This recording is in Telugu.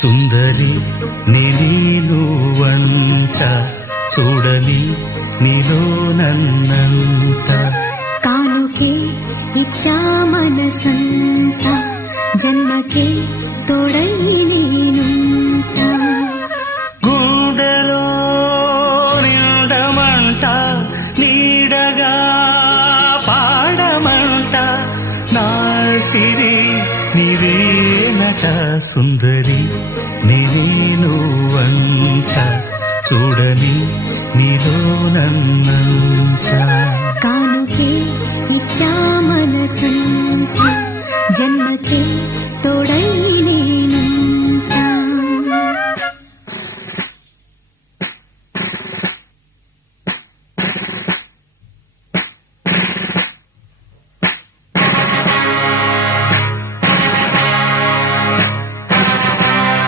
సుందరి నేను వంట చూడని నీలో నన్నంత కానుకే ఇచ్చా మనసంత జన్మకే తోడై నేనుంట గుండెలో నిండమంట నీడగా పాడమంట నా సిరి నీవేనట సుందరి నేను వంట చూడని నీలో నన్నంత కానుకే ఇచ్చా మనసంత జన్మకే తోడై